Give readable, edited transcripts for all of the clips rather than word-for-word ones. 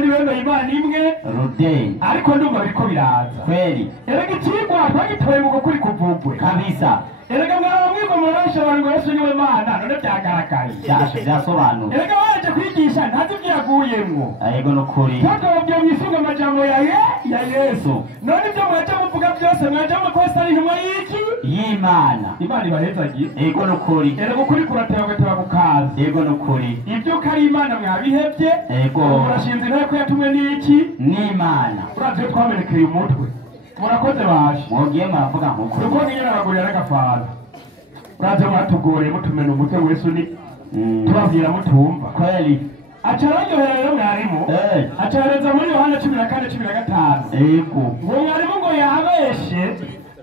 ni bemeye Imana imwe rude ariko ndumva biriko biraza kweli erega ikigwa twagitoye mu gukuri kuvugwe kabisa erega mwana mwiko murasha abantu Yesu niwe Mana none byagaragaye byashe byasobanura erega waje kwigisha ntazi byaguyemwo ayego nukuri twakobye mwisunga amajambo ya Yesu none ibyo mwaje muvuga byose mwaje mukosa ari intumwa y'iki y'Imana Imana ibahezagiye ego nukuri erega ukuri kurateba gateba kukaza ego nukuri ibyo kari Imana mwabihebye ego murashinze inteko yatumwe n'iki n'Imana uravye twamenekeye umutwe murakoze bashe mwogiye muravuga nkuko uko nyina bagurira n'agafana uravye mwatugoreye mutumena umutwe Yesu ni tubabwira mutumva kweli acararyohera rero mwarimu acarareza muri Yohana 14:15 ego ngo mwarimu ngo yabeshe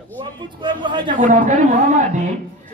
uwavutswemo hajya ngo ntabwo ari Muhamadi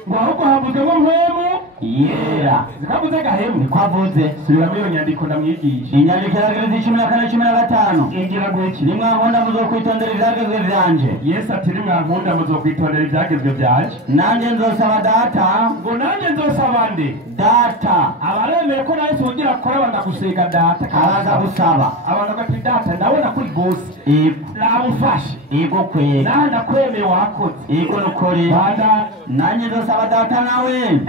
ngo ahubwo havuzwe ngo mpwemu yera zikavuze gahemu kwavuze subiramo iyo nyandiko ndamwigisha inyandiko y'Abagereza 14:15 ingira gwiki nimwankunda muzokwitondera ivyagezwe vyanje Yesu ati nimwankunda muzokwitondera ivyagezwe vyanje nanje nzosaba data ngo nanje nzosaba nde data abaremeye ko na Yesu ugira akora bandagusiga data araza gusaba abantu bati data ndabona kuri gose ego namufashe ego kweli nanda kwemeye wakoze ego nukuri banda nanje nzosaba data nawe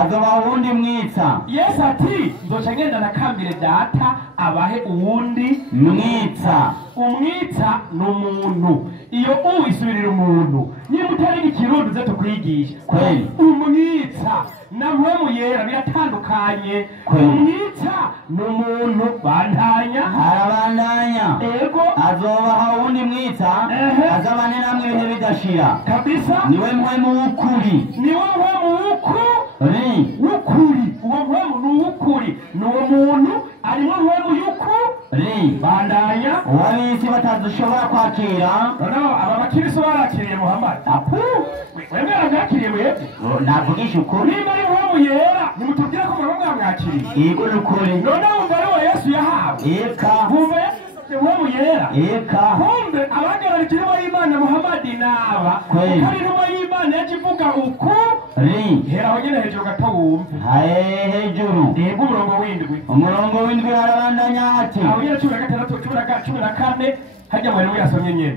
azoba uwundi mwitsa Yesu ati nzoca ngenda nakambire data abahe uwundi mwitsa umwitsa n'umuntu iyo uwisubirira umuntu niba utari ikirundi uze tukwigisha kweli umwitsa na mpwemu yera biratandukanye umwitsa n'umuntu bandanya arabandanya ego azobaha uwundi mwitsa azabane namwe ibihe bidashira kabisa niwe mpwemu w'ukuri niwe mpwemu w'ukuri uwo mpwemu ni uw'ukuri ni uwo muntu arimo mpwemu y'ukuri bandanya uwabisi batadushobora kwakira noneho aba bakirisu barakiriye Muhammad wemera mwakiriye mwebwe navugisha ukuri niba ari mpwemu yera nimutubwire ko mwaba mwamwakiriye ego nukuri noneho wumva ari uwo Yesu yahawe eka wumva mpwemu yera eka kumbe abagararije intumwa y'Imana Muhammad naba kuko ari intumwa y'Imana yaje ivuga uku hera aho nyene hejuru gato wumve hejuru yego umurongo w'indwi harabandanya ati aho nyene 16 14 hajya mwarimu yasomye nyene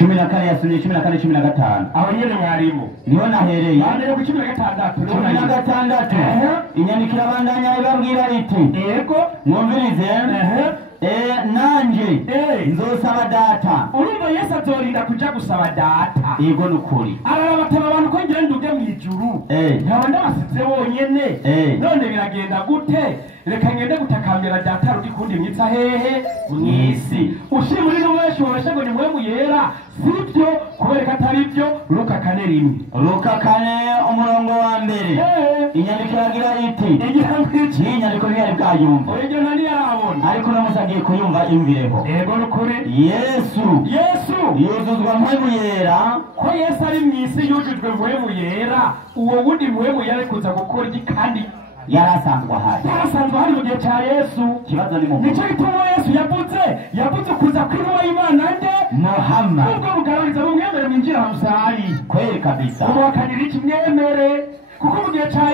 14 yasomye 14 aho nyene mwarimu niho nahereye bandere ku 16 inyandiko irabandanya ibabwira iti yego mwumvirize nanje nzosaba data urumva Yesu azorinda kuja gusaba data yego nukuri arabatema abantu ko ngende ujye mwijuru nkaba ndabasize bonyene none biragenda gute reka ngende gutakambira data rudi kundi mwitsa hehe mwisi ushimuri n'umweshi wabashe ngo ni mpwemu yera sibyo kubereka atari byo Luka 4:1 umurongo wa mbere inyandiko iragira iti inyandiko ntiyari bwayumva iryo ntani yarabona ariko namusagiye kuyumva imvireho yego nukuri Yesu yuzuzwa mpwemu yera ko Yesu ari mwisi yujujwe mpwemu yera uwo wundi mpwemu yari kuza gukora iki kandi yarasanzwe ahari mu gihe cya Yesu kibazo ni mu nicyo gituma Yesu yavuze kuza kw'intumwa y'Imana nde Muhammad ubwo bugaragariza bumwemere mwinjira musari kweli kabisa umuhakanira iki mwemere kuko mu gihe cya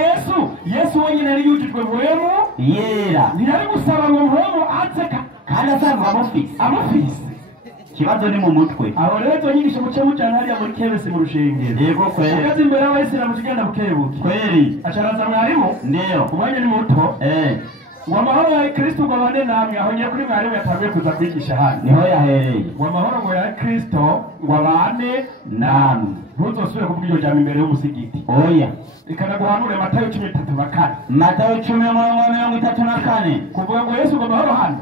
Yesu wenyine yari yujujwe mpwemu yera ntiyari gusaba ngo mpwemu aze kandi asanzwe amufise kibazo ni mu mutwe abo rero nyigisha muce mujana hariya muri kebese mu rushengero yego kweli ukazi imbere y'abayisilamu kigenda bukebuke kweli acaraza mwarimu ndio umwanya ni muto ngo amahoro ya Kristo ngo abane namwe aho nyine kuri mwarimu yatangiye kuza kwigisha hano niho yahereye ngo amahoro ngo ya Kristo ngo abane namwe ntuzosubire kuvuga iryo jambo imbere y'umusigiti oya ikanaguhanure Matayo 10:34 Matayo 10:34 kuvuga ngo Yesu ngo amahoro hano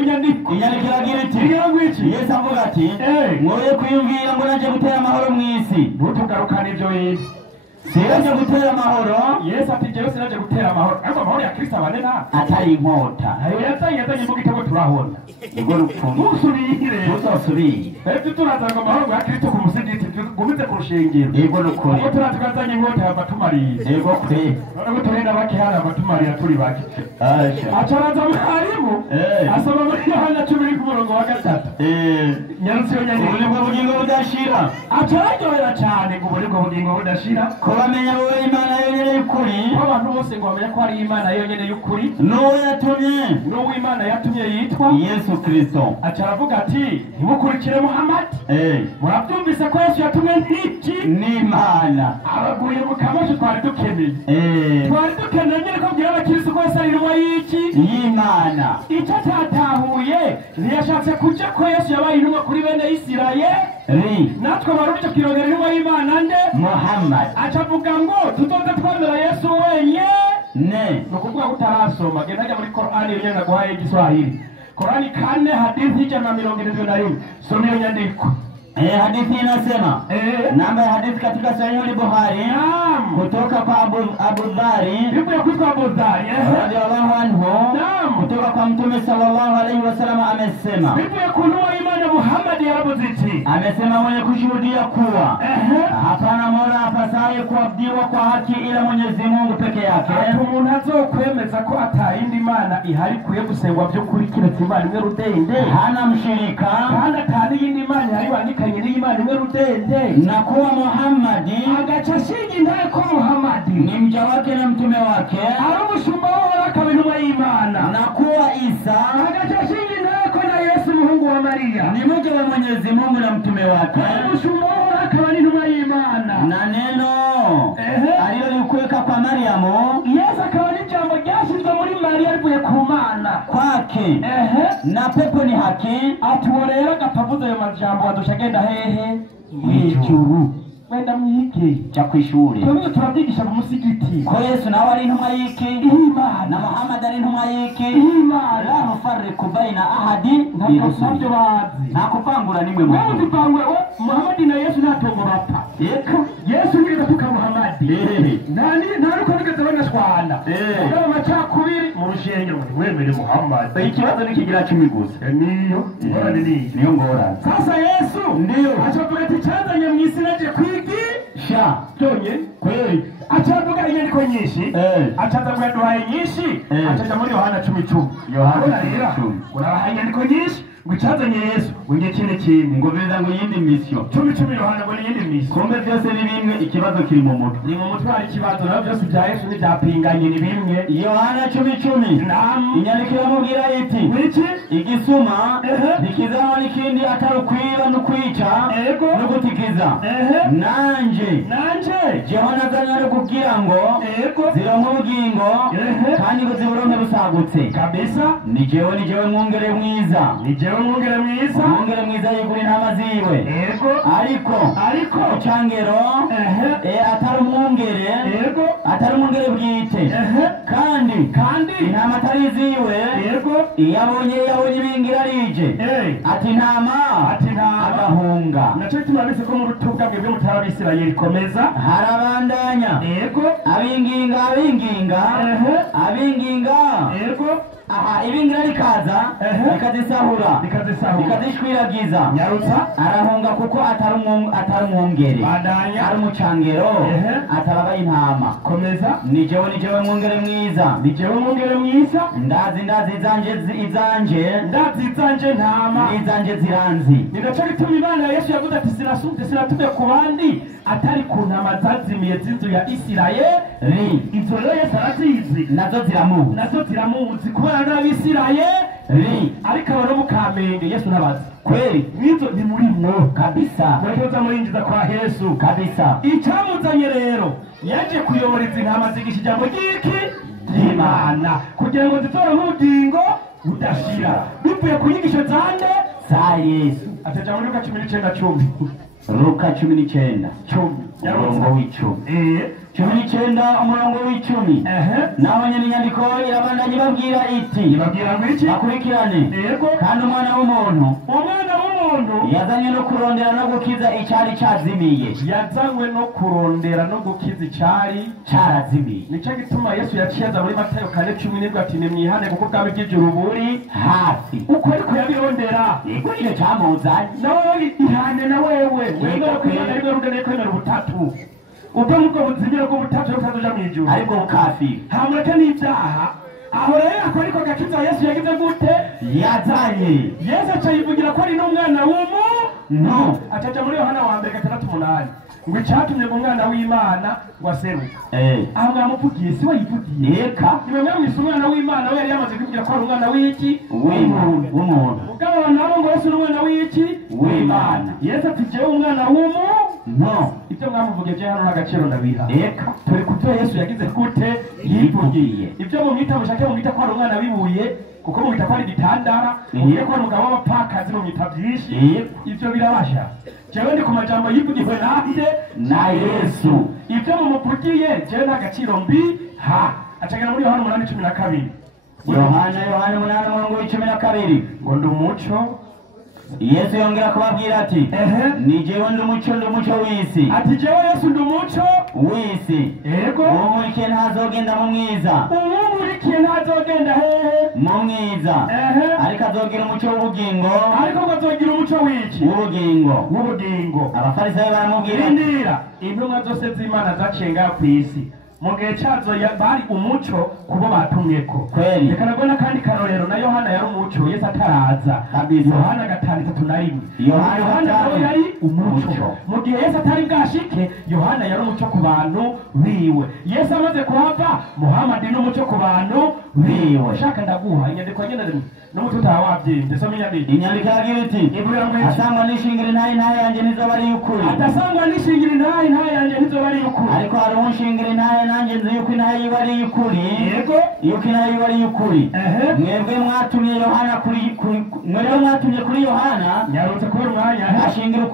inyandiko iragira iti Yesu avuga ati mwoye kwiyumvira ngo naje gutera amahoro mw'isi ntutugarukane ibyo Yesu siraje gutera amahoro Yesu ati jewe siraje gutera amahoro ariko amahoro ya Kristo abane na atari inkota ayo yazanye imbuga itego turahona ubwo rupfumu ntusubire ntuzosubire ese turaza ngo amahoro ya Kristo ku musigiti ntitugumize ku rushengero yego nukuri kuko turazanye inkota y'abatumariye yego kwe none turinda bake hano abatumarira turi bake acaraza mwarimu asoma muri Yohana 10 ku murongo wa 3 nyarutse yonyine ubwo bugingo budashira acararyohera cyane ngo ubwo bugingo budashira ko bamenya wowe Imana yonyine y'ukuri ko abantu bose ngo bamenye ko ari Imana yonyine y'ukuri n'uwo yatumye n'uwo Imana yatumye yitwa Yesu Kristo acaravuga ati ntimukurikire Muhammad murabyumvise ko Yesu yatumye n'iki n'Imana abaguye mu kamasho twari dukeneye nyine ko bwira abakirisi ko Yesu ari intumwa y'iki y'Imana icyo cyatahuye ntiyashatse kuja ko Yesu yabaye intumwa kuri bene Isirayeli natwe barundi cyo kirongera intumwa y'Imana nde Muhammad acavuga ngo tuzoze twemera Yesu wenyine no kuvuga utarasoma genda muri Qur'ani yonyine naguhaye igiswahili Qur'ani 4 hadithi 171 soma hiyo nyandiko hadithi inasema namba ya hadithi katika Sahih Bukhari kutoka kwa Abu Dhari radhiyallahu anhu kutoka kwa Mtume sallallahu alayhi wasallam amesema amesema mwenye kushuhudia kuwa hapana mola apasaye kuabudiwa kwa haki ila Mwenyezi Mungu peke yake umuntu azokwemeza ko atayindi Imana ihari kuye gusengwa byo kuri kiretse Imana imwe rudende hana mshirika kandi atari yindi Imana ihari bandikanye n'Imana imwe rudende na kuwa Muhammadi agaca ashinga intaye ko Muhammadi ni mja wake na mtume wake ari umushumba w'Uhoraho akaba intumwa y'Imana na kuwa Isa agaca ashinga intaye ko na Yesu muhungu wa Maria ni mja wa Mwenyezi Mungu na mtume wake ari umushumba w'Uhoraho akaba intumwa y'Imana na neno alilolikweka kwa Mariamu Yesu akaba ni jambo ryashizwe muri Maria rivuye ku Mana kwake na pepo ni haki atuwo rero agatavuze ayo majambo adushagenda hehe mw'ijuru wenda mwike cha kwishuri twebwe turabyigisha mu musigiti ko Yesu nawe ari intumwa y'iki Imana na Muhammad ari intumwa y'iki Imana la nufarriqu baina ahadi ntabyo bazi nta kuvangura nimwe mu Muhammad na Yesu ntatongo bapfa Yesu ngira tuka Muhammad nta ruko nigeze banashwana ngo amacakubiri mu rushengero wemere Muhammad ikibazo nikigira 10 gusa niyo ngorane niyo ngorane sasa Yesu ndiyo achavuga ati cyazanye mu isi naje kwigisha tonye kweli achavuga inyandiko nyinshi achavuga duhaye nyinshi achaja muri Yohana 10:10 Yohana 10:10 unabahaye inyandiko nyinshi gucazanye Yesu unge kintu ngo beza ngo yindi mission 10:10 Yohana ngo yindi mission kombe byose ni bimwe ikibazo kiri mu mutwe ni mu mutwe hari ikibazo nayo byose bya Yesu ni byapinganye ni bimwe Yohana 10:10 inyandiko yamubwira iti iki igisuma nikizama nikindi atarukwiba no kwica no gutikiza nanje Yohana zanaro kugira ngo zironke ubugingo kandi ngo ziburonke busagutse kabisa ni jewe mwongere mwiza mwongere mwiza yigura intama ziwe ariko cyangero atari umwongere bwite kandi intama atari ziwe yabonye ibingira rije ati intama agahunga naco tumabise ko mu rutuga bwe mutarabisirayeli komeza harabandanya abinginga ibingira rikaza bikazishwiragiza arahunga kuko atari umwungere ari umucangero atarabaye intama komeza ni jewe mwungere mwiza ndazi izanje ntama izanje ziranzi ninaco gituma Imana Yesu yavuze ati sinatumye ku bandi atari ku ntama zazimiye z'inzu ya Isirayeli izo rero Yesu arazizi nazo ziramuzi kubera n'Abisirayeli ariko abaro mu Kamenge Yesu nabazi kweli nizo ni muri mwo kabisa mwakoza murinjiza kwa Yesu kabisa icyamuzanye rero yaje kuyobora izi ntama zigisha ijambo ry'iki ry'Imana kugira ngo zitore nk'ubugingo budashira bivuye ku nyigisho zande za Yesu ateja muri Luka 19:10 Luka 19:10 umurongo w'icumi 19:10 naho nyine inyandiko irabandanya ibabwira iti ngo iki bakurikirane kandi umwana w'umuntu muntu yazanywe no kurondera no gukiza icyari cyazimiye. yazanywe no kurondera no gukiza icyari Cyarazimiye. nicyo gituma Yesu yaciye aza muri Matayo 4:17 ati nimwihane kuko ubwami bw'ijuru buri hafi. uko ariko yabirondera Yego niyo cyamuzanye. nawe ihane na wewe wemera kwihana ariko rudane kwemera ubutatu ubwo nubwo buzimira bw'ubutatu bukazoja mu ijuru Ariko bukafiri. hamureke n'ibyaha aho rero ako ariko gakiza Yesu yagize gute Yazanye. Yesu acayivugira ko ari n'umwana No. acaja muri Yohana 1:6-8 ngo icyatumye ngo umwana w'Imana ngo aseruka aho mwamuvugiye si we yivugiye Eka. niwe mwamwise umwana w'Imana we yari yamaze kuvugira ko ari umwana w'iki w'umuntu. ubwabo nabo ngo Yesu n'umwana w'iki w'Imana. Yesu ati jewe umwana No. ibyo mwamuvugiye je hano n'agaciro ndabiha Eka. turi kubyo Yesu yagize gute yivugiye ibyo mumwita mushake mumwita ko ari umwana w'ibuye kuko mumwita ko ari igitandara mumwita ko ari umugabo w'abapfakazi mumwita byinshi ibyo birabasha jewe ndi ku majambo yivugiwe nande Na Yesu. ibyo mumuvugiye jewe n'agaciro mbi acagera muri Yohana 8:12 Yohana 8:12 ngo ndi umuco Yesu yongera kubabwira ati ni jewe ndi umuco w'isi. ati jewe Yesu ndi umuco w'isi. yego umurikiye ntazogenda mu mwiza. umurikiye ntazogenda hehe mu mwiza. ariko azogira umuco w'ubugingo. ariko azogira umuco w'iki w'ubugingo. Abafarisayo baramubwira indira intumwa zose z'Imana zaciye ngaha ku isi mu gihe cyazo bari umuco kubo batumyeko kweli. reka nabona kandi karorero na Yohana yari umuco Yesu ataraza Yohana 5:3 Yohana yari umuco mu gihe Yesu atari bwashike Yohana yari umuco ku bantu biwe Yesu amaze kuhava Muhammad ni umuco ku bantu biwe shaka ndaguha inyandiko nyene n'umuco utawabyinde so inyandiko yagira iti asangwa n'ishingiro ntaye yanjye nizo bari ukuri. atasangwa n'ishingiro ntaye yanjye nizo bari ukuri ariko hari ushingiro ntaye nanjye nzi yuko inaye yiba ari ukuri. yego yuko inaye yiba ari ukuri. mwebwe mwatumye Yohana mwebwe mwatumye kuri Yohana nyarutse kubera umwanya ashingira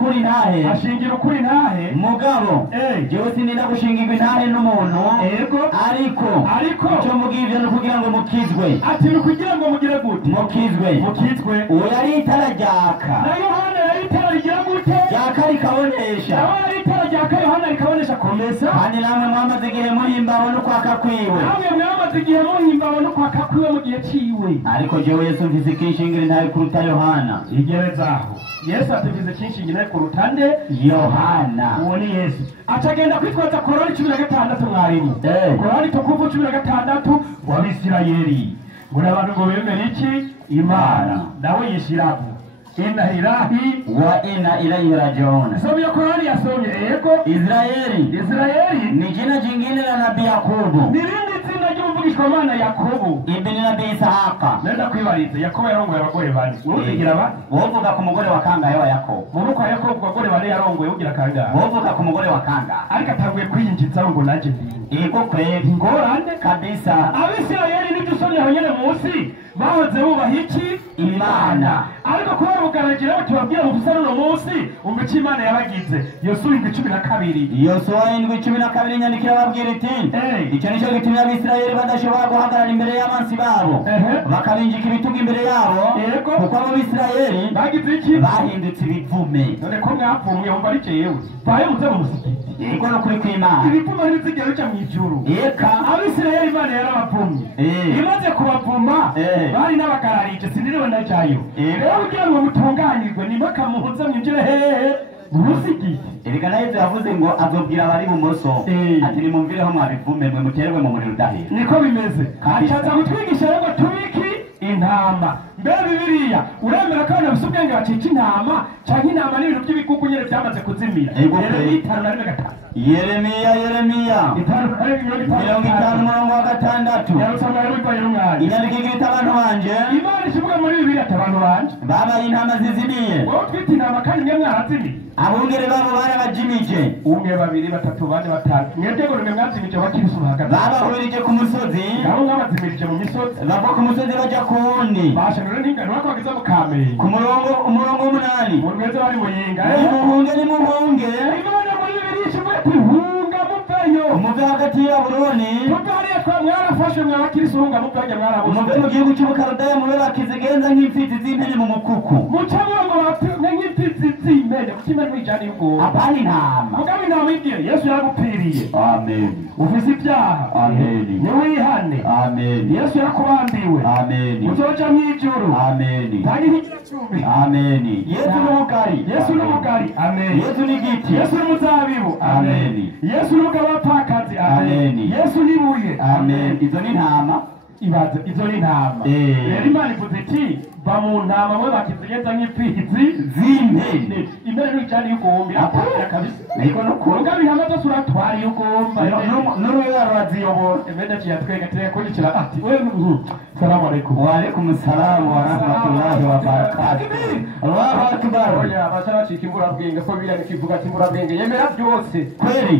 ukuri ntahe mugabo jewe sinenda gushingirwa intahe n'umuntu. yego ariko icyo mubwivyo ni ukugira ngo mukizwe. ati ni kugira ngo mugire gute mukizwe. uwo yari itara ryaka na Yohana yari itara rigira gute ryaka rikabonesha. yari itara ryaka Yohana rikabonesha komesa kandi namwe mwamaze igihe muhimbawe no kwaka kwiwe. namwe mwamaze igihe muhimbawe no kwaka kwiwe mu gihe ciwe. ariko jewe Yesu mfise ikinshingira intahe kuruta Yohana. igerezaho Yesu ativize ikinshingira kuruta nde Yohana. uwo ni Yesu acagenda kwitwaza Korani 16 mwarimu Korani tukuvu 16 w'Abisirayeli ngo n'abantu ngo bemere iki Imana nawe yishiraho inna ilahi wa inna ilaihi rajiun. Somo ya Korani yasomye yego Israeli ni jina jingine la nabii Yakobo. nirindi zina ry'umuvugishwa Mana Yakobo ibn nabii Isahaka. nenda kwibariza Yakobo yarongoye abagore bane uzigira bane wovuga ku mugore wa kangahe wa Yakobo. mu kwa Yakobo abagore bane yarongoye ugira kangahe wovuga ku mugore wa kangahe. ariko atanguye kwiyinjiza ngo naje ndi ego kweli ngorane kabisa. Abisirayeli n'ibyo usomye nyene munsi bahoze bubaha iki Imana ariko kubera bugaragira batubabwira mu gusana no munsi umuco Imana yabagize Yosuwa 7:12 nyandikira babwira iti icyo nicyo gitumye Abisirayeli badashobora guhagarara imbere y'abansi babo bakabinjika ibitugu imbere yabo kuko abo Bisirayeli bagize iki bahindutse ibivume. none ko mwavumwe umva rikeyewe baye muze mu musigiti yego no kuri kw'Imana ibivume n'izigero cyo mw'ijuru eka Abisirayeli Imana yarabavumye imaze kubavuma bari n'abagararije siniriwe ndajayo rero kugira ngo mutunganirwe nimaka muhuza mwinjire hehe musigiti erega nayo yavuze ngo azobwira abari bumoso ati nimumvireho mwabivume mwe muterwe mu muriro udahera. niko bimeze acaza gutwigisha rero tubiki intama mbe Bibiliya uremera ko abantu bafite ubwenge bacica intama canke intama n'ibintu by'ibikuku nyene byamaze kuzimira Yeremiya 5:56 inyandikira abantu banje Imana ishivuga muri Bibiliya ati abantu banje babaye intama zizimiye. wowe twita intama kandi mwe mwarazimiye. abungere babo barabajimije umwe babiri batatu bane batatu mwebwe ngo mwe mwazimije bakirisa uhagaze babahurije ku musozi nabo mwabazimirije mu misozi bava ku musozi bajya ku wundi bashanura n'ingano bakageza mu Kamenge ku umurongo 8 mu rweze bari muyinga nimuhunge Imana muri Bibiliya ishivuga ati hunga muveyo muve hagati ya Buroni muve hariya kwa mwarafashe mwabakirisa uhunga muveyo mwarabuze muve mu gihugu cy'Ubukaludaya mube bakizigenza nk'imfizi z'impene mu mukuku muca ngo bapimwe nk'imfizi si impene kuko impene wijana y'ubwoba apana intama mugabo intama ibwiye Yesu yaragupfiriye amen ufise ibyaha amen nimwihane amen Yesu yarakubambiwe amen uzoja mw'ijuru amen tanga nk'igicumi amen Yesu n'ubugari Yesu n'ubugari amen Yesu n'igiti Yesu n'umuzabibu amen Yesu n'umugabo w'abapfakazi amen Yesu n'ibuye amen izo ni intama ibaze izo ni intama rero Imana ivuze iti ba mu ntama mwe bakizigeza nk'imfizi z'impene impene n'ijana y'ugomba atabira kabisa niko nukuri mugabo intama zose uratwara y'ugomba n'uruyaro raziyobora impene kiyatwega tirakurikira ati we salamu alaikum wa alaikum salamu wa rahmatullahi wa barakatuh Allahu akbar oya bacika imburabwenge ko biriya nikivuga cy'imburabwenge yemera byose kweli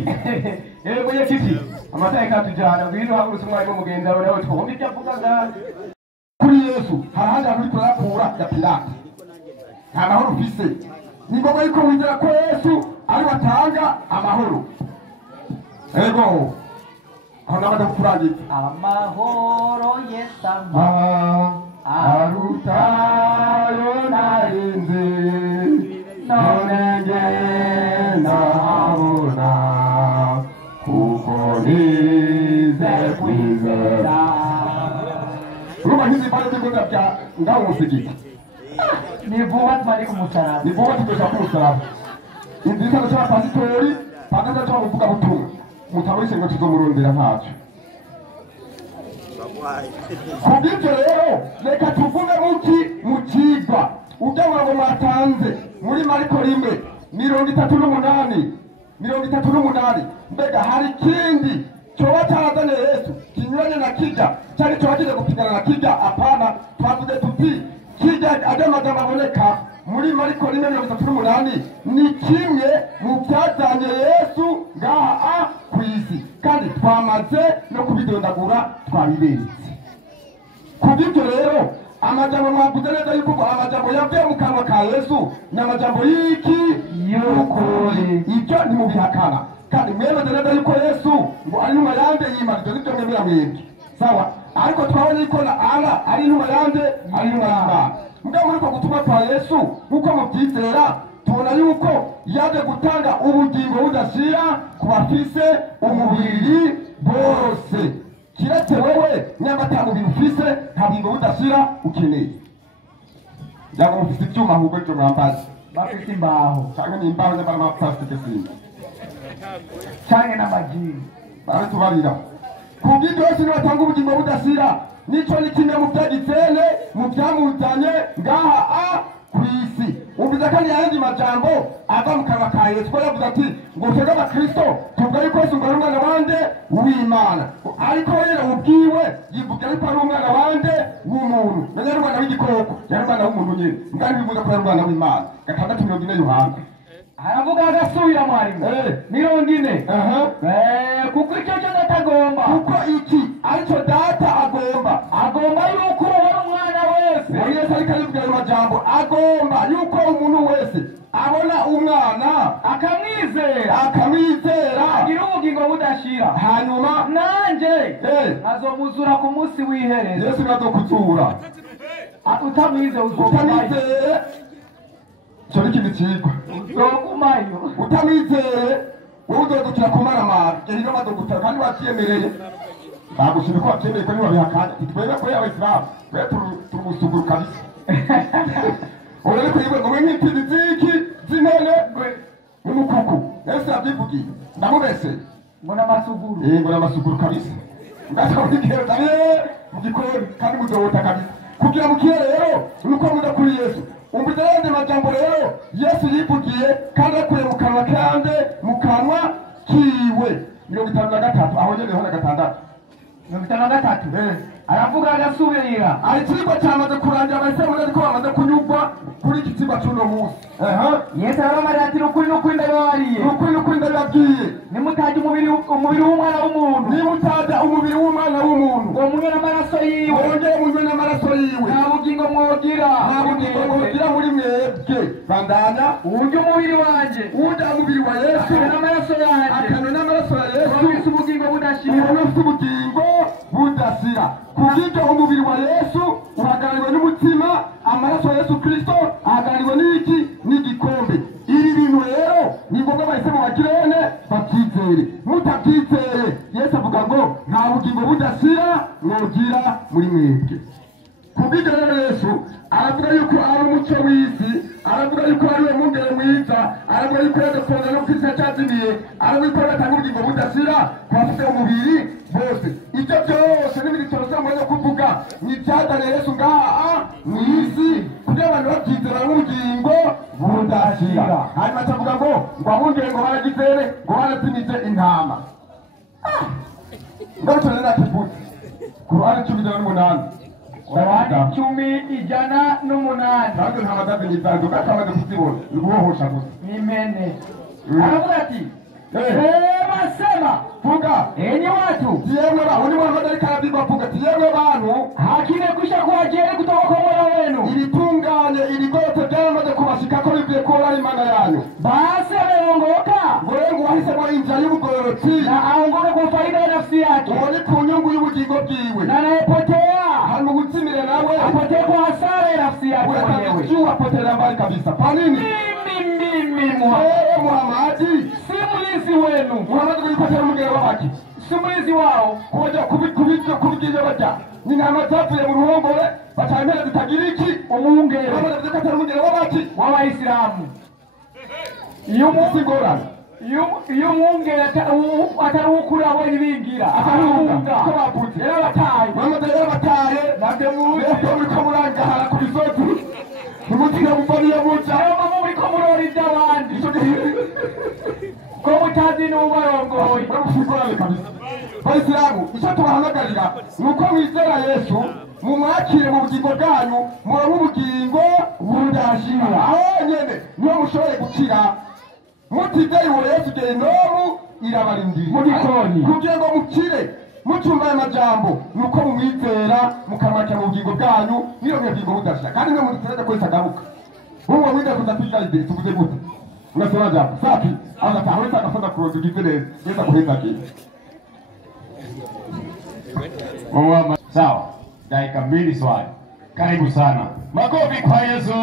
yego yekiti amateka tujana ngwino hagurutse umwari w'umugenzi wawe nawe twumva ibyo avuga ngaho kuri Yesu harahandi hantu uriko urakura ya Pilato nta mahoro ufise ni ngombwa yuko wizera ko Yesu ari batanga amahoro ego aho nabada kukurangira amahoro yesama arutayo narinze nonenge nahabona kuko nize kwizera urumva nk'izi mbare z'ingoga bya ngaho umusigiti ni vuba twari ku musaraba ni vuba tugeja ku musaraba inzu y'isano cy'abapasitori bagaza cy'abavuga butumwa mutaburishe ngo tuzomurondera ntacyo kubw'ibyo rero reka tuvuge mu kigwa ujya ngo mwatanze muri Mariko 1:38 mbega hari ikindi cyoba cyarazanye Yesu kinyuranye na kijya cyari cyoba kije gupigana na kijya apana twavuze tuti kijya adamagambo aboneka muri Mariko 1:38 ni kimwe mu byazanye Yesu ngaha ku isi kandi twamaze no kubidondagura twabiberetse kubw'ibyo rero amajambo mwavuze neza yuko amajambo yavuye mu kanwa ka Yesu ni amajambo y'iki y'ukuri ibyo ntimubihakana kandi mwemeze neza yuko Yesu ngo ari intumwa yande y'Imana ibyo nibyo mwemera mwebwe sawa ariko twabonye yuko na Allah ari intumwa yande ari intumwa y'Imana mugabo muri ko gutuma kwa Yesu nk'uko mubyizera tubona yuko yaje gutanga ubugingo budashira ku bafise umubiri bose kiretse wewe nyamba atamubiri ufise nta bugingo budashira ukeneye cyangwa mufise icyuma ahubwo cyo mwambaza bafite imbaho cyangwa ni imbaho n'ama plastic singa cyangwa n'amagini baratubarira kubw'ibyo Yesu niwe atanga ubugingo budashira nico ni kimwe mu byagitsene mu byamuzanye ngaha ku isi umviza kandi yandi majambo ava mu kanwa ka Yesu yavuze ati ngo twebwe abakristo tuvuga yuko Yesu ngo ari umwana wande w'Imana ariko rero ubwiwe yivuga yuko ari umwana wande w'umuntu nanyari umwana w'igikoko yari umwana w'umuntu nyine ngani bivuga ko ari umwana w'Imana 6:40 Yohana aravuga agasubira mwarimu 40 kuko icyo cyo datagomba kuko iki aricyo data agomba yuko ubona umwana wese Yesu ariko arivuga ayo majambo agomba yuko umuntu wese abona umwana akamwizera agira ubugingo budashira hanyuma nanje azomuzura ku munsi w'iherezo Yesu nazokuzura utamwizeye utamwizeye cyo n'ikindi kigwa uzogumayo utamwizeye wowe uzodukira kumaramara rero bazogutara kandi wakyemereye bagushimye ko wabyemeye ko ntiwabihakana twebwe kuri Abayisilamu twe turugusuguru kabisa urebe ko yibwe ngo nk'impizi z'impene n'umukuku Yesu yabyivugiye ndamubeseye ngo n'amasuguru ngo n'amasuguru kabisa ngatabikeza mu gikoni kandi muzobota kabisa kugira mu kihe rero nuko muda kuri Yesu umvize yandi majambo rero Yesu yivugiye kandi akuye mu kanwa kande mu kanwa kiwe 53 aho nyene ho na 6 53 aravuga agasubira ikigo cyamaze kurangira abayisilamu ariko bamaze kunyugwa kuri iki kigo cy'uno munsi Yesu aramarira ati ukuri n'ukuri ndababariye ndababwiye nimutaje umubiri w'umwana w'umuntu nimutaje umubiri w'umwana w'umuntu ngo munywe n'amaraso yiwe wongere munywe n'amaraso yiwe nta bugingo mwogira muri mwebwe bandanya urya umubiri wanje urya umubiri wa Yesu n'amaraso yanje akanywe n'amaraso ya Yesu ufise ubugingo budashira ubugingo budashira kubw'ibyo umubiri wa Yesu uhagarariwe n'umutima amaraso ya Yesu Kristo ahagarariwe n'iki n'igikombe mubyizere mutabyizeye Yesu avuga ngo nta bugingo budashira mwogira muri mwebwe kubw'ibyo rero Yesu aravuga yuko ari umuco w'isi aravuga yuko ari we mwungere mwiza aravuga yuko yadukunda no kwisi yacyazimiye aravuga yuko batanga ubugingo budashira ku bafite umubiri bose ibyo byose n'ibindi cyose murimo kuvuga ni ibyazanye Yesu ngaha mu isi kugira abantu babyizera nk'ubugingo budashira hanyuma akavuga ngo abungere ngo baragizere ngo barazimize intama ndabutonera nakivutse ku ruhande cumi n'umunani cumi ijana n'umunani nange nta madazi nyitanduka akamaze kuzibona ubohosha gusa nimene aravuga ati sema vuga enyi watu tiyemwe ba uni mwana madari karabigwa vuga tiyemwe bantu hakine kwisha kuwajeri kutoka kwa Mola wenu ilitunganye iligote byamaze kubashikako bivuye ko ari Imana yanyu basi ameongoka ngo wahisemo inzira y'ubugororotsi na aongoke kwa faida ya nafsi yake ubone ku nyungu y'ubugingo bwiwe na anayepotea hanyuma gutsimire nawe apotee kwa hasara ya nafsi yake mwenyewe urataka apotelea mbali kabisa kwa nini mimi Muhamadi simulizi wenu Muhamadi kulipata mugero wake simulizi wao kuja kubijya bajya ni ntama zapfuye mu ruhongore batamera zitagiriki umungere bamaze gukata mugero w'abaki w'abayisilamu iyo umwungere atari ukuri abonye ibingira akarunga ko baputse rero bataye nabyo muriko murangahara ku bisozi nimutire muvaniye muca muriko murora iby'abandi ko mutazi n'ubarongoye bayisilamu icyo tubahamagarira ni uko mwizera Yesu mumwakire mu bugingo bwanyu muronke ubugingo budashira aho nyene niyo mushoboye gukira mutizeye uwo Yesu gehinomu irabarindiriye mu gikoni kugira ngo mukire mucumba aya majambo ni uko mumwizera mukamwakira mu bugingo bwanyu niyo bugingo budashira kandi mwe muduteraje kwese agaruka uwo mwizera kuzatwiga imbere tuvuze gute unasema jambo safi anataweza akafanya kurozi kivile yeza kuheza kile sawa dakika mbili swali karibu sana makofi kwa Yesu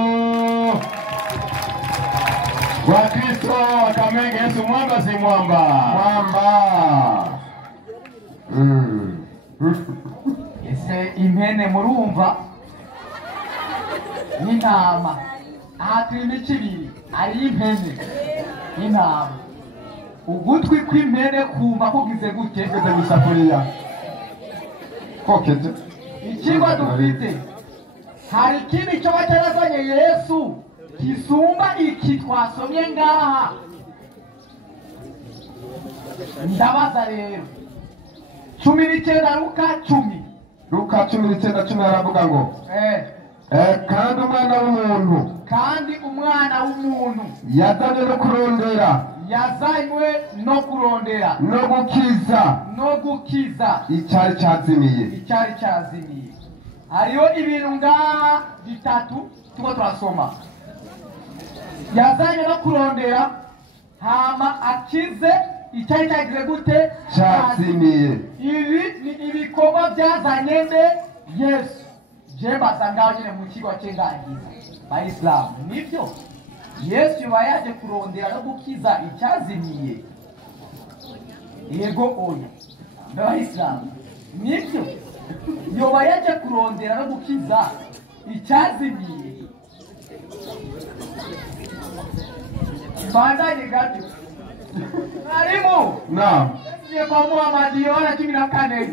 wa Kristo akamenge Yesu mwamba si mwamba ese impene murumva n'intama aha turi imico ibiri ari impene n'intama ugutwi kw'impene kumva kugize gute kugeze mw'isafuriya kokeze ikigwa dufite hari ikindi cyoba cyarazanye Yesu kisumba iki twasomye ngaha ndabaza rero 19 Luka 10 aravuga ngo kandi umwana w'umuntu yazanywe no kurondera no gukiza icyari cyazimiye hariho ibintu ngaha bitatu tuko turasoma yazanywe no kurondera hama akize icyari cyagize gute cyazimiye ibi ni ibikorwa byazanye nde Yesu jemba sangaho nyine mu kigo cy'ingangiza bayisilamu nibyo Yesu yaje kurondera no gukiza icyazimiye yego oya bayisilamu nibyo yoba yaje kurondera no gukiza icyazimiye bandanye gato Arimu naam ye kwa Muhammad Yohana 14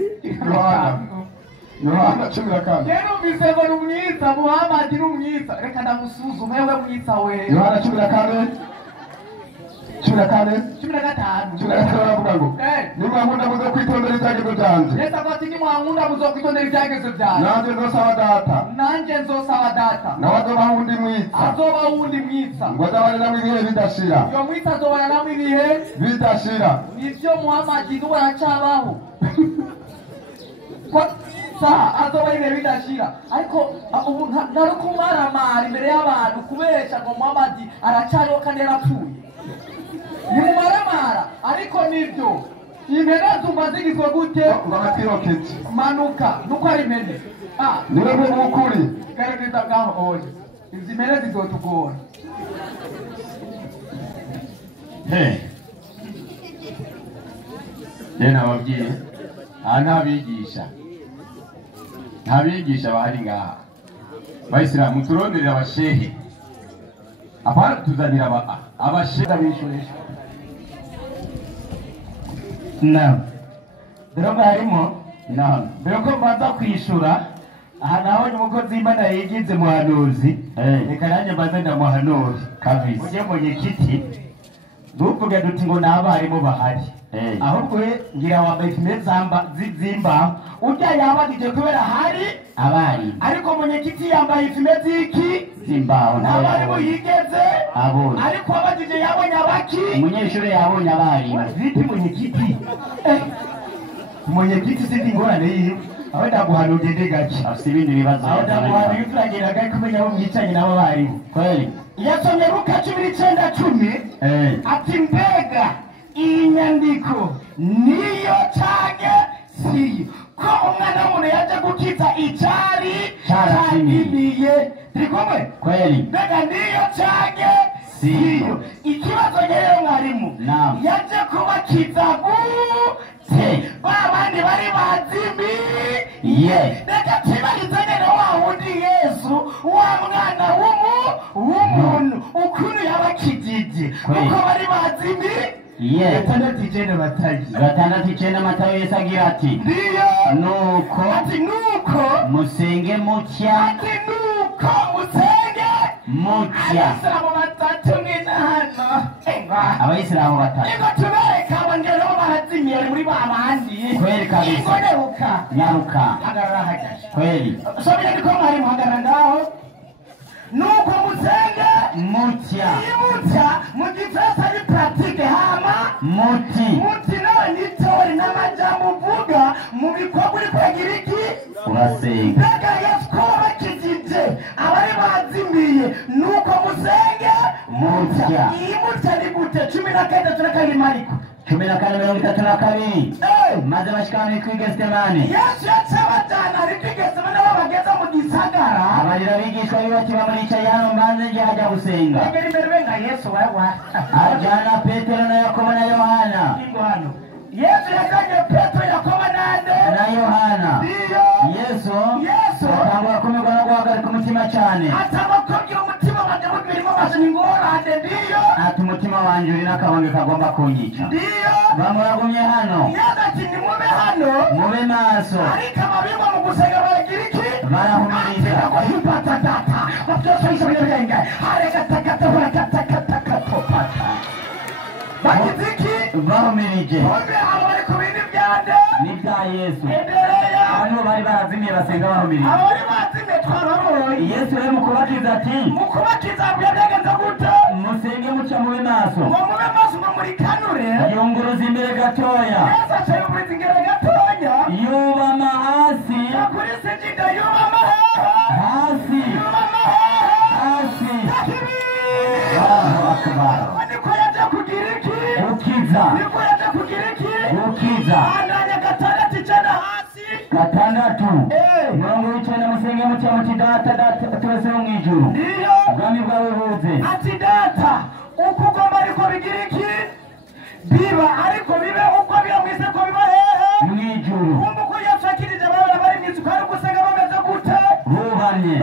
Yohana 14 Yero bisego numwita Muhammad numwita reka ndamusuzume we mwita we Yohana 14 aravuga ngo nimwakunda muzo kwitondera ibyagezo byanje Yesu ati nimwakunda muzo kwitondera ibyagezo byanje nanjye nzosaba data nawe azobaha uwundi mwitsa ngo azabane namwe ibihe bidashira iyo mwitsa azobana namwe ibihe bidashira nivyo Muhammad nubu aracabaho azoba ibihe bidashira ariko ubu ntarukumaramara imbere y'abantu kubesha ngo Muhammad aracariho kandi yarapfuye nimumaramara ariko nibyo impene zumva zigizwe gute ngamatwiroketse manuka nuko ari impene niwe mukuri garagaza ngaho oye izi mpene zizotugora rero nababwiye aha nta bigisha bahari ngaha bayisilamu turonderera abashehe apana tuzanira abashehe abishurisha rero harimo mbere ko mbanza kwishura aha naho umukozi w'Imana yigize muhanuzi reka nanjye mbanze ndamuhanura kabisa ujye mu nyikiti ntuvuge duti ngo n'abarimu bahari ahubwo ngira wambaye fime z'imbaho ujya yabagije kubera hari abari ariko mu nyikiti yambaye fime z'iki z'imbaho n'abarimu yigeze ariko wabagije yabonye abaki umunyeshuri yabonye abarimu ziti mu nyikiti umunyekiti sindi ngorane yiwe aho ndaguhanura ugende gake afite ibindi bibazo aho ndaguhanura iyo turagira gake kumenya aho mwicanye n'abo barimu kweli yasomye Luka 19:10 ati mbega iyi nyandiko niyo canke siyo ko umwana w'umuntu yaje gukiza icari carasimiye turi kumwe kweli mbega niyo canke siyo ikibazo rero mwarimu yaje kubakiza babandi bari bazimiye reka tibagizanye na wa wundi Yesu wa mwana w'umuntu ukuntu yabakijije kuko bari bazimiye gatandatu icenda Matayo Yesu agira ati nuko musenge mutya ati nuko musenge mutya abayisilamu batatu ni hano abayisilamu batatu ingo tubereka abongera bo barazimiye muri babandi kweli kabisa ingo nyaruka hagarara hagaje kweli sobira ndiko mwari muhagarara ngaho nuko musenge mutya mu gifesa ni pratique hama muti nawe nitori n'amajambo uvuga mu bikorwa uri kwagira iki urasenga mbega Yesu ko bakijije abari bazimiye nuko musenge mutya iyi mutya ni gute 14 Mariko 14:32 maze bashikana kwigestemani Yesu yacabajana ari kwigestemani babageza mu gisagara abarira bigishwa bibati bamuricaye hano mbanze nje hajya gusenga egeri imbere nga Yesu wawa ajana Petero na Yakobo na Yohana ingwano Yesu yakanye Petero Yakobo na Yohana Yesu atangura kumirwa no guhagarika umutima cyane atabakobye umutima wanje mubirimo bashini ngorande ndiyo ati umutima wanje uri n'akabonge kagomba kunyica ndiyo bamuragumye hano yagati ni mube hano mube maso ariko ababimwa mu gusenga baragira iki barahumiriza ko hipata data bafite ishoboye birenga hareka takata barakata popata bagiziki bahumirije bombe abari ku bindi byande ni bya Yesu abantu bari barazimiye basenga bahumirije abari bazimiye twaraboye Yesu rero mukubakiza ati mukubakiza byagenze gute musenge muca mube maso ngo muri kanure yunguruza imbere gatoya Yesu ashayumuriza imbere gatoya yubama hasi kuri sejida yubama hasi hasi niko yaje kugira iki ukiza andanya gatandatu icana hasi gatandatu mirongo icenda musenge muca muti data turese mu ijuru ubwami bwawe buze ati data uko ugomba ariko bigira iki biba ariko bibe uko biba mwise ko biba hehe mw'ijuru kumva uko Yesu akirije abana bari mw'isi ko ari gusenga bameze gute bubane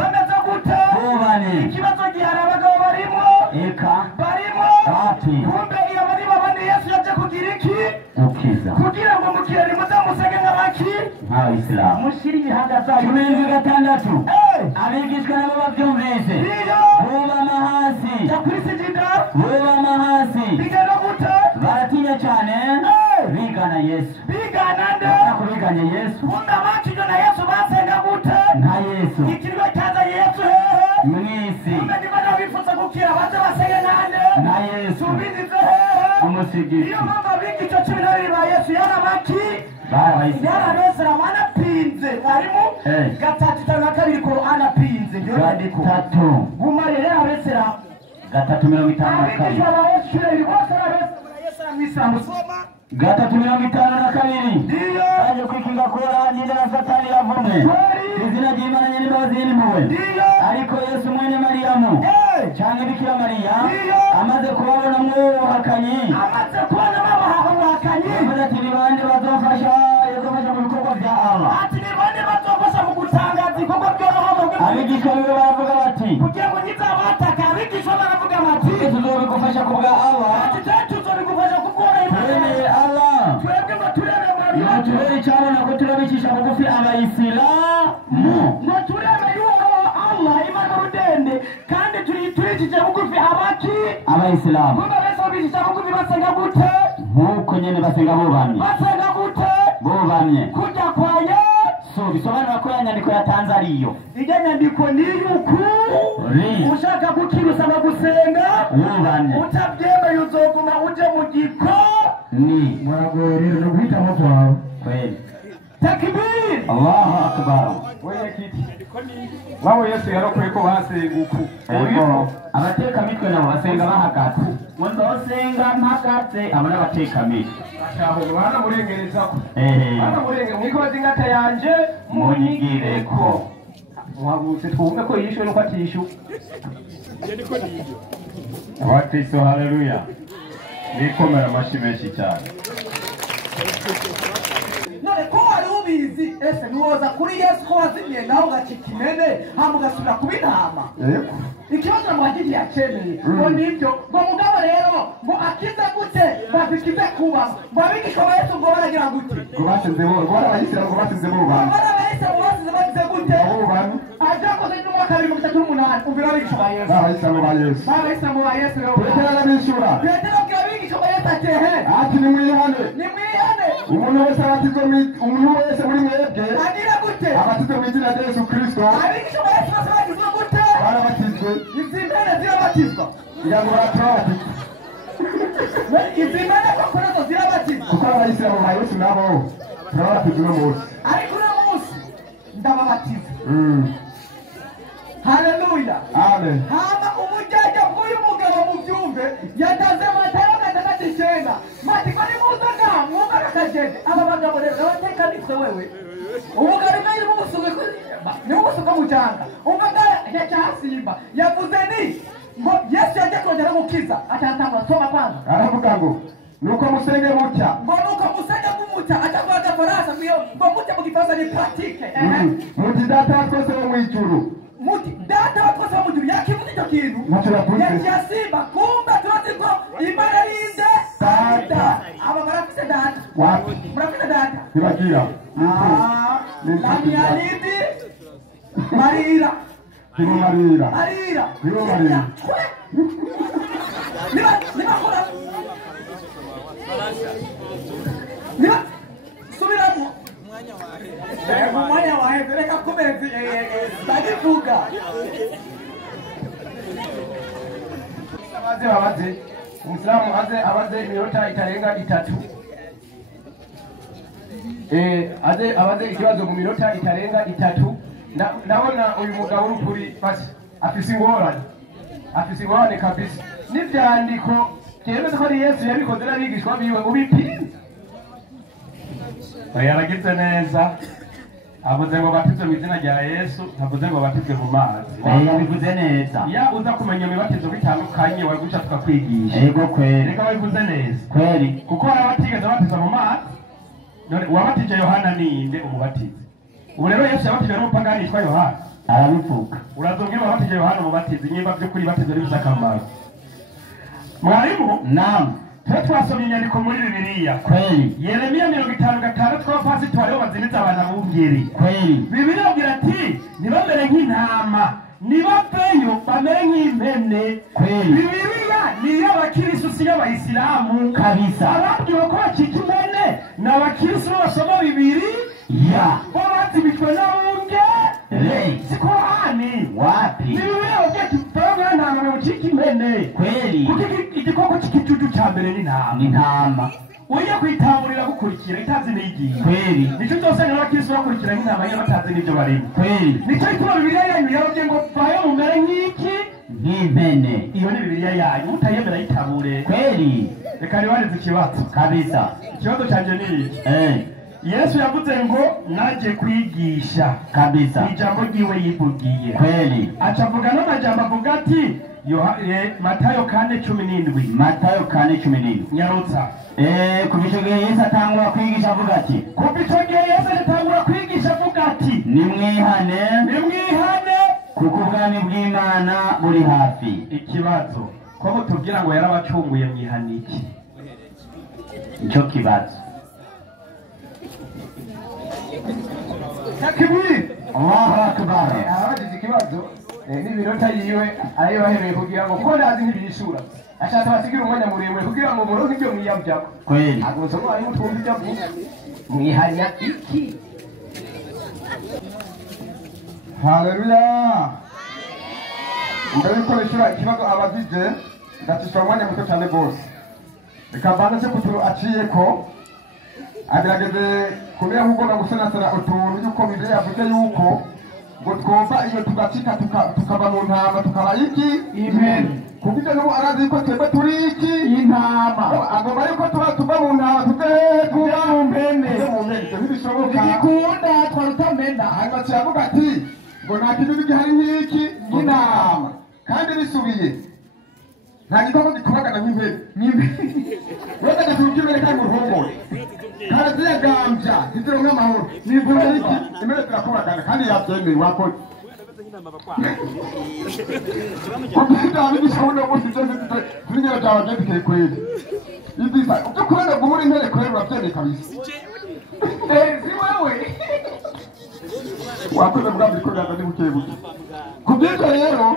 ikibazo gihari abagabo barimo kumbe iyo bari babane Yesu yaje kugira iki kugira ngo mukirari muzamusenge nk'abaki nk'abayisilamu mushiri ibihagaza 16 abigishwa nabo bavyumvise bubama hasi bubama hasi bigana gute baratinya cyane bigana Yesu bigana nde kubiganya Yesu kumbe abakijwe na Yesu basenga gute nka Yesu ikirwa cyaza Yesu mwisi kumbe ndibona wifuza gukira baze basenge nka Yesu bizize umusigiti iyo mama bigico 12 ba Yesu yarabaki yarabesera mwana pinze harimo gatatu cyangwa kabiri ko anapinze gatatu guma rero yarabesera gatatu 52 ndiyo aje kwikinga kora nyine na Satani yavumwe izina ry'Imana nyine bazini muwe ariko Yesu mwene Mariyamu cyangwa Bikira Mariya amaze kubabona mwo hakanyi amaze kubona mabo hakanyi ati ni bande bazo abigishwa biwe baravuga bati kugira ngo ntizabataka abigishwa baravuga bati tuzobigufasha kubwa Allah ati tuzobigufasha kubwora twemeye Allah twebwe ngo turebe tubere icyabona ko turabicisha bugufi abayisilamu ngo turebe yuko Allah imana urudende kandi turikije bugufi abaki abayisilamu kuba bese babicisha bugufi basenga gute nk'uko nyene basenga bubamye basenga gute bubamye kujya kwa Yesu bisobanura ko ya nyandiko yatanze ariyo ijya nyandiko ni yuko ushaka gukirusa gusenga wubamye utabyemeye uzoguma uje mu giko ni muragoye rero no guhitamo kwawe kweli takbir Allahu akbar wewe kiti wabo Yesu yarokoye ko basenga uku abateka mitwe nabo basenga bahagaze ngo ndosenga mpagaze abona abateka mitwe aho bana murengereza ko ehe bana murenge mwiko bazingata yanje munyigireko wabutse twumve ko yishwe no kwatishu Abakristo haleluya nikomera amashi menshi cyane none ko wari ubizi ese niwoza kuri Yesu ko wazimye nawe ugacika imene hama ugasubira kuba intama yego ikibazo ngo wagiye yakeneye ngo nibyo ngo mugabo rero ngo akize gute bazikize kuba ngo abigishwa ba Yesu ngo baragira gute ngo basize bo ngo barayisira ngo basize bo bana abana ba Yesu bose bagize gute bo bana ajakoze n'umwaka 2038 umvira abigishwa ba Yesu barayisira ngo ba Yesu barayisira ngo ba Yesu rero Petero arabishura Petero abwira abigishwa ba Yesu ati he ati nimwihane nimwihane umuntu wese abatizwe muri mwebwe agira gute abatizwe mu izina rya Yesu Kristo abigishwa ba Yesu bose bagizwe gute barabatizwe izimene zirabatizwa kugira ngo barabatizwe izimene koko nazo zirabatizwa kuko abayisira mu ba Yesu nabo turabatizwe uno munsi ariko uno munsi ndababatiza haleluya amen hama umujyaja bw'uyu mugabo mu byumve yataze Matayo 6:9 mati ko ni muzaga mwumva akagende aba bagabo rero abateka nitwe wewe umugabo nayo mubusuge ko ni mubusuga mujanga umvaga yacasimba yavuze ni ngo Yesu yaje kongera gukiza atatangwa soma kwanza aravuga ngo nuko musenge mutya ngo nuko musenge mutya atavuga farasa kuyo ngo mutya mu gifaransa ni pratique muti data twese wo mwijuru muti data wakoze mu gihe yakivuze icyo kintu yasimba kumba turaziko imana yinde data aba barafise data wapi barafise data nibagira nani alidi marira marira marira marira niba kora niba subiramo umwanya wawe reka kumezi ndagivuga abaze umusilamu abaze iminota itarenga 3 abaze ikibazo mu minota itarenga 3 ndabona uyu mugabo urukuri basi afise ingorane kabisa n'ivyandiko cyemeza ko ari Yesu yabikoze n'abigishwa biwe ubipime yaragize neza avuze ngo batizwe mu izina rya Yesu ntavuze ngo batizwe mu mazi yabivuze neza ya uza kumenya imibatizo bitandukanye waguca tukakwigisha yego kweli reka wabivuze neza kweli kuko hari abatigeze batizwa mu mazi none uwabatije Yohana ninde umubatizi ubu rero Yesu yabatije n'umupagani yitwa Yohana arabivuga urazubwira uwabatije Yohana umubatizi nyimba byo kuri batizo n'ibisa akamaro mwarimu naam twasomye inyandiko muri Bibiliya kweli Yeremiya 56 tw'abapasitori bazimiza abantu bungeri kweli Bibiliya agira ati ntibamere nk'intama nibaveyo bamere nk'impene kweli Bibiliya ni iy'abakristo si iy'abayisilamu kabisa ababwiwe ko bacika impene ni abakristo basoma Bibiliya bo bazimijwe n'abungeri si Korani wapi Bibiliya agira ati twebwe ntama bacika impene kweli kuko igikoko cy'ikijuju cya mbere ni intama ujya kwitamburira gukurikira itazi n'igihe kweli nicyo cyose niba abakristo bakurikira nk'intama iyo batazi n'ibyo barimo kweli nicyo gituma Bibiliya yanyu yarabwiye ngo vayo mumere nk'iki nk'impene iyo ni Bibiliya yanyu utayemera yitabure kweli reka ribarize ikibazo kabisa ikibazo cyanjye ni iki Yesu yavuze ngo naje kwigisha kabisa ijambo ryiwe yivugiye kweli acavuga n'amajambo avuga ati Matayo 4:17 Matayo 4:17 nyarutsa kuva icyo gihe Yesu atangura kwigisha avuga ati kuva icyo gihe Yesu atangura kwigisha avuga ati nimwihane ubwami bw'Imana buri hafi. Ikibazo ko mutubwira ngo yarabacunguye mwihana iki? Icyo kibazo. Takibiri Allahu akbar. abagize ikibazo n'ibirota yiwe ayo bahereye kugira ngo kuko ndazi ntibishura ashatse basigira umwanya muremure kugira ngo muronke ibyo mwiyambyako Kweli. agozo mwari mutumva ibyo avuga mwihanya iki? Haleluya. Mbere yuko nishyura ikibazo abajije ndakishura umwanya muto cyane rwose. Reka mbanze se kuturu aciye ko agerageze kumenya kugomba gusenasera utuntu yuko Bibiliya yavuze yuko ngo twumva iyo tugacika tukaba mu ntama tukaba iki? Amen. Kuko ibyo n'ubu arazi yuko twebwe turi iki? Intama. Agomba yuko tuva mu ntama tuva mu mpene. Ibyo ntibishoboka. Igikunda twarutamenda. Hanyuma kiravuga ati ngo nta kintu gihari nk'iki nk'intama kandi bisubiye nta gikoko gikubagana nk'impene wese agasuka imbere kandi mu ruhongore kandi ziragambya zizironka amahoro nivura iki impene zirakubagana kandi yabyemeye wakoze kubw'ibyaha bigishoboye no munsi ibyo zifite kuri nyina byawe byandikeye kweli ibyiza ibyo kubera ngo muri impene kweli urabyemeye kabisa Si wewe. wakoze bwambere ko gaza ni buke buke kubw'ibyo rero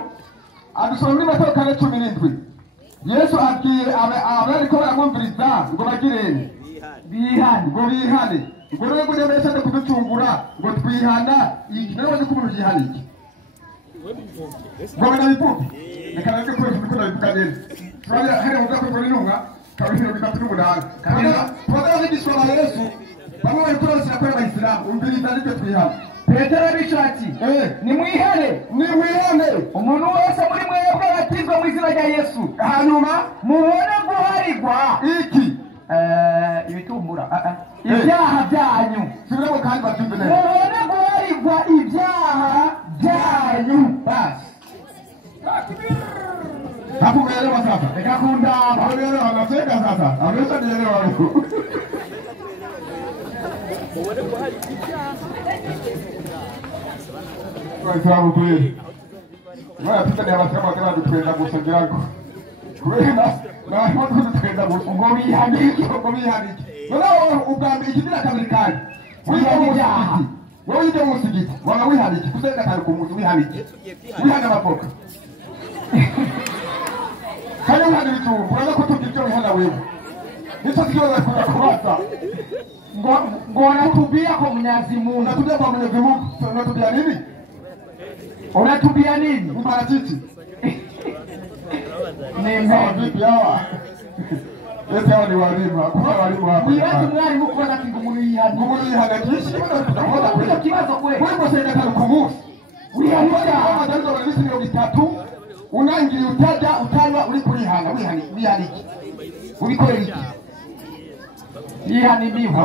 adusoma muri Matayo 4:17 Yesu abwiye abariko baramwumviriza ngo bagirene Bihane. ngo bihane ngo rero ngo niba yashaka kuducungura ngo twihana iki nawe wazi ko umuntu yihana iki ngo banabivuge reka nabyo kubera uko nabivuga neza turabona hari mu bwoko bw'intumwa 3:38 tubaza abigishwa ba Yesu bamwe bari kurasira kuri abayisilamu umviriza nibyo twihana Petero bishati. Nimwihane. nimwihane Umuntu wese muri mwebwe abatizwa mu izina rya Yesu. hanyuma Mubone guharirwa iki ibitumbura ibyaha byanyu. subiramo kandi babyumve neza Mubone guharirwa ibyaha byanyu. Basi. nakubwira basasa Reka kundaba. abero anateka sasa amesha nielewa wako Waislamu kweli. Mwana pita ni abasema wakana dutwenda gusa ngirango. Kubera na watu dutwenda gusa ngo bihaniki. Noneho ubwami ikidira kabiri kandi. Wowe ujya mu musigiti waba wihaniki kusenga kandi ku munsi wihaniki. Wihana amafoka. Kandi wihana ibicumbu urabona ko tubyibyo wihana wewe. Nicho kibaza kubaza. Ngo natubia kwa Mwenyezi Mungu. Unatubia kwa Mwenyezi Mungu. Unatubia nini? Unatubia nini? Mparachichi. Nimwe. Vipi hawa? Ese hawa ni walimu. Hakuna walimu hapa. Wibaza mwarimu kubaza kingumunu yihana. Ngumuru yihanakisha kibazo tunakoza Kuko kule. kibazo kwe. Wewe senga kale ku munsi. Wihanisha. Kama danzo wa bisi 3 unangi utaja utanywa uri kurihana wihaniki. Ubikorera iki? Yihani biho.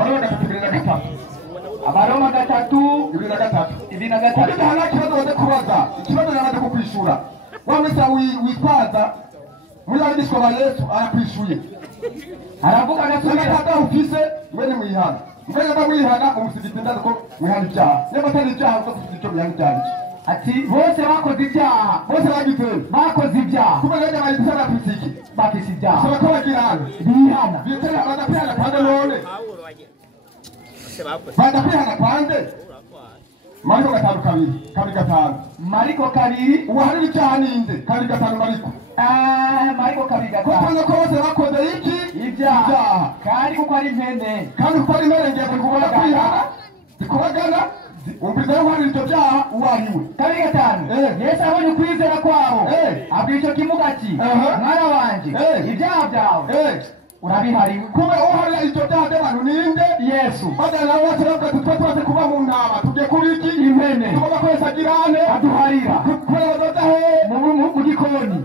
Abaroma 3:23. Kugira hana kibazo waze kubaza. Ikibazo yamaze kukwishura. Wamesa witwaza muri abigishwa ba Yesu arakwishuye. Aravuga Sema tata ufise mwene mwihana. Mbega ba mwihana umusigiti ndazo ko mwihana ibyaha. Niba atari ibyaha uko icyo mwihana ibyaha. ati bose bakoze ibyaha. Bose bagiteye. Bakoze ibyaha. Kuba rero bayisana pisiki. Bafise ibyaha. Saba ko bagirana. Bihana. Bitera badakwihana kwa none. Badakwihana kwande. Mariko 5:2. Mariko 2. Uwahari ibyaha ninde? 5:5 Mariko. Mariko 2:5. Kuko bose bakoze iki? Ibyaha. Kandi kuko ari impene. Kandi uko ari impene ngiye kubona kwihana. Kubagana umbiza wari ibyo byaha uwariwe. 5. Yesu abonye ukwizera kwabo. Abwira icyo kimuga ati mwana wanje ibyaha byawe urabihariwe. Kuba uhari ibyo byaha by'abantu ninde? Yesu. Badana bose bavuga tutwaze kuba mu ntama tujye kuri iki? Impene. Tugomba kwesa girane aduharira. Kubera badoda he mu gikoni.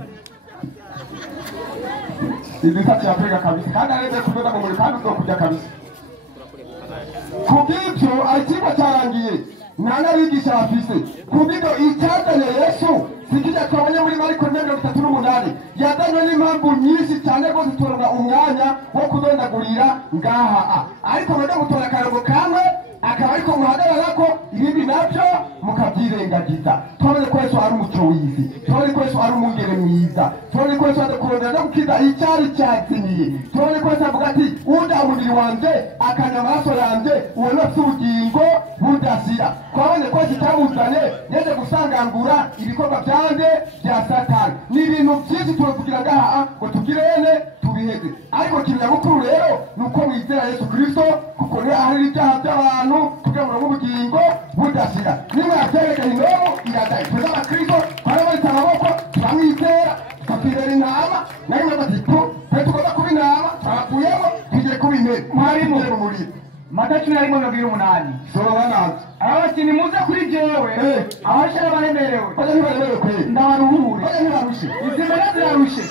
Ibisati yapega kabisa kandi areze kudoda mu muri kandi uzokujya kabisa. Kubw'ibyo ikigo cyarangiye nta n'abigisha bafise. Kubw'ibyo icyazanye Yesu sikijya twabonye muri Mariko 3:38 yazanywe n'impamvu nyinshi cyane rwose turonga umwanya wo kudondagurira ngaha. Ariko mwende gutora akarongo kamwe akaba ariko muhagarara ko ibindi nabyo mukabyirengagiza. Twabonye ko Yesu ari umuco w'isi, turabona ko Yesu ari umwungere mwiza, turabona ko Yesu aje kurondera no gukiza icyari cyazimiye, turabona ko Yesu avuga ati unda umubiri wanjye akanywa amaraso yanjye uwo ni afite ubugingo budashira. Twabonye ko Yesu itamuzanye yaje gusangangura ibikorwa byanjye bya Satani. Ni ibintu byinshi tuvugira ngaha ngo tugirene tubiheze, ariko kinyamukuru rero ni uko mwizera Yesu Kristo, kuko niwe ahari ibyaha by'abantu kugira ngo ubugingo budashira. Nimwe yabyereka indomo iradaye tweza abakristo twaramanitse amaboko turamwizera tukirera intama na rimwe batitu twe tugomba kuba intama twabakuyemo tugiye kuba intebe mwarimo mu muriro. Mata 11:8 soma banazi abati nimuze kuri jewe abashara baremerewe bajya ntibaremerewe kwe ndabaruhure bajya ntibarushe izimera zirarushe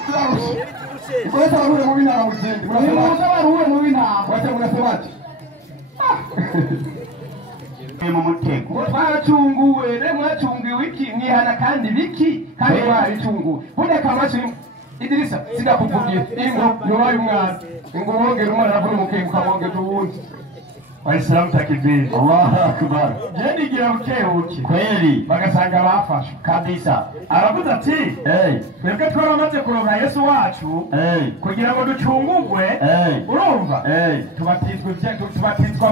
ikoresa baruhure mu b'intama mu zindi nimuze baruhure mu b'intama bajya munasema ati mu mutego twacunguwe mwacungiwe iki mwihana kandi biki kandi baricunguwe hundeka amaso Idirisa sinakuvumye ingo yobaye umwana ingo wongera umwana avura umukengu kamwongeza uwundi. Waislamu takibiri. Allahu akbar. Jeni gira uke kweli bagasanga bafashwe kabisa. Aravuze ati twebwe twaramaze kuronka Yesu wacu kugira ngo ducungugwe urumva tubatizwa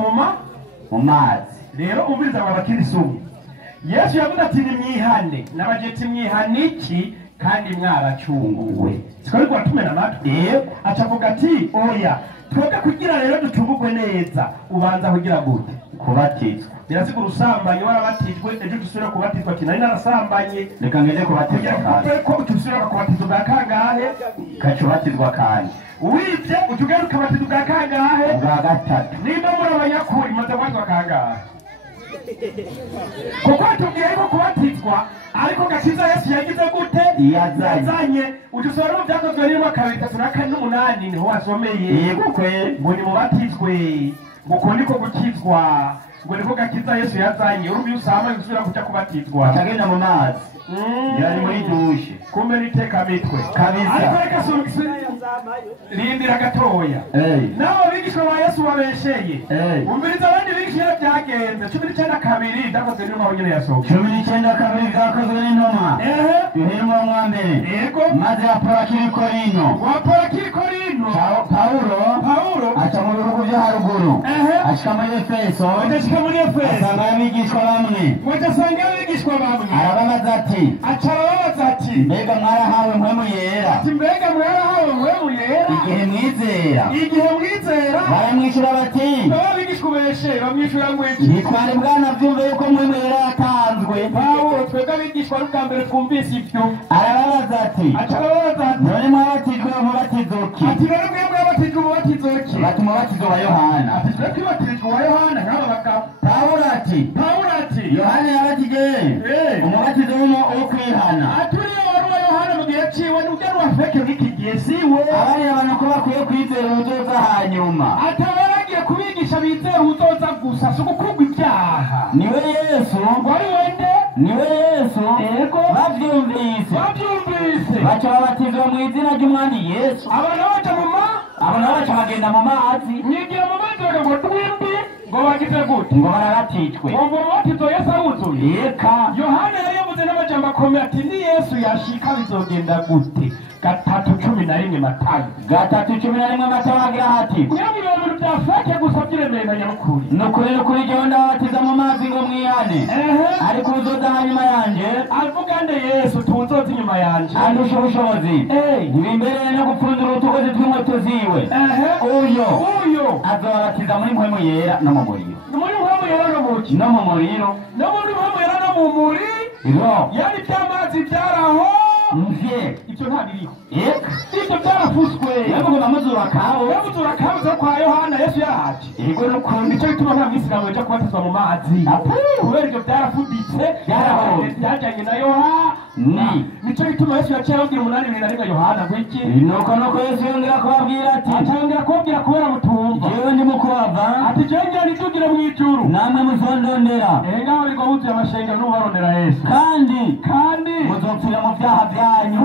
mu mazi. Rero umviriza abakirisumu Yesu yavuze ati nimwihane n'abajeti mwihane iki kandi mwaracunguwe. Sikari kwa tumena amatwi acavuga ati oya twebwe kugira rero ducungugwe neza ubanza kugira gute kubatizwa. Birasiga urusambanye warabatijwe ejo dusubira kubatizwa ati nari narasambanye reka ngende kubatizwa kandi ko dusubira kubatizwa bwa kangahe kacubatizwa kandi wibye utugenda ukabatizwa bwa kangahe bwa gatatu. Nimba muri abanyakuri maze kubatizwa kangahe kuko tubwiye ko kubatizwa ariko gakiza Yesu yagize gute yazanye udusora mu byakozwe n'irwa 2:8 niho wasomeye yego kwe ngo ni mubatizwe ngo kundi ko gukizwa ngo niko gakiza Yesu yazanye urumye usama gusubira kuja kubatizwa atagenda mu mazi yari muri dushe kumbe niteka mitwe kabisa ariko reka rindira gatoya nabo bigishwa ba Yesu babesheye umviriza abandi bigishira byagenze 19:2 ndakoze n'intumwa nyine yasohoka 19:2 byakozwe n'intumwa yoherwa mu mbere yego maze apora kiri Korino Paulo aca mu bihugu byo haruguru ashika muri Efeso asanga abigishwa bamwe arababaza ati mbega mwarahawe mpwemu yera igihe mwizera baramwishyura bati nitware bwana byumve yuko mpwemu yera yatanzwe. Paulo twebwe abigishwa n'ubwa mbere twumvise ibyo arababaza ati none mwabatijwe umubatizo ki ati rero mwebwe yabatijwe umubatizo ki bati umubatizo wa Yohana ati twe twibatijwe wa Yohana nk'aba bagabo. Paulo ati Yohana yabatije umubatizo wo kwihana ati uriya wari uwa Yohana mu gihe ciwe n'ubwo ari uwafeke w'iki gihe siwe abari abantu ko bakwiye kwizera uzoza hanyuma ati abaragiye kubigisha bizera uzoza gusa so gukurwa ibyaha niwe Yesu wari wende niwe Yesu bavyumvise baca babatizwa mu izina ry'umwami Yesu abantu baca bagenda mu mazi nigiye mu mazi ngo twimbi ngo bagize gute ngo barabatijwe ngo umubatizo Yesu awuzuye eka Yohana yari yavuze n'amajambo akomeye ati ni Yesu yashika bizogenda gute 3:11 Matayo 3:11 Matayo agira ati nyamwe ibintu byafake gusa byiremera nyakuri nukuri jyewe ndabatiza mu mazi ngo mwihane ariko uzoza hanyuma yanje avuga nde Yesu tuzoza inyuma yanje andusha ubushobozi ntibimbereye no gupfundura utugozi tw'inkweto ziwe uyo azobabatiza muri mpwemu yera no mu muriro no muri mpwemu yera no mu muriro yari by'amazi byaraho ibyo ntabiriho ibyo byarafuswe yavuga muzura kawo zo kwa Yohana Yesu yarahaje yego n'ukundi icyo gituma nta mwisilamu yaje kubatizwa mu mazi kubera ibyo byarafuditse byajyanye na Yohana nicyo gituma Yesu yaciye ababwira 8:1 Yohana ngo iki nuko Yesu yongera kubabwira ati atangera kubabwira kubera mutumva jewe ndi mukubava ati jewe njya nitugire mu ijuru namwe muzondondera ngaho ariko buzuye amashenga n'ubarondera Yesu kandi muzopfira mu byaha byanyu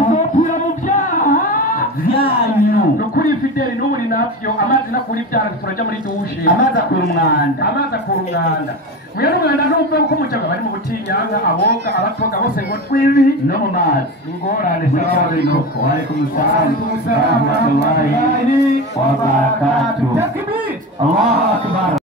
vyanyu nukuri fideli n'uburi navyo amazi nakuri byara turaja muri dushe amazi akura umwanda muyo n'umwanda numva ko mujaga bari mu butinyanga aboga abatoga bose ngo twibi no mu mazi ingorane sawa binoko waalaikumsalam warahmatullahi wabarakatuh. Takbir. Allahu akbar.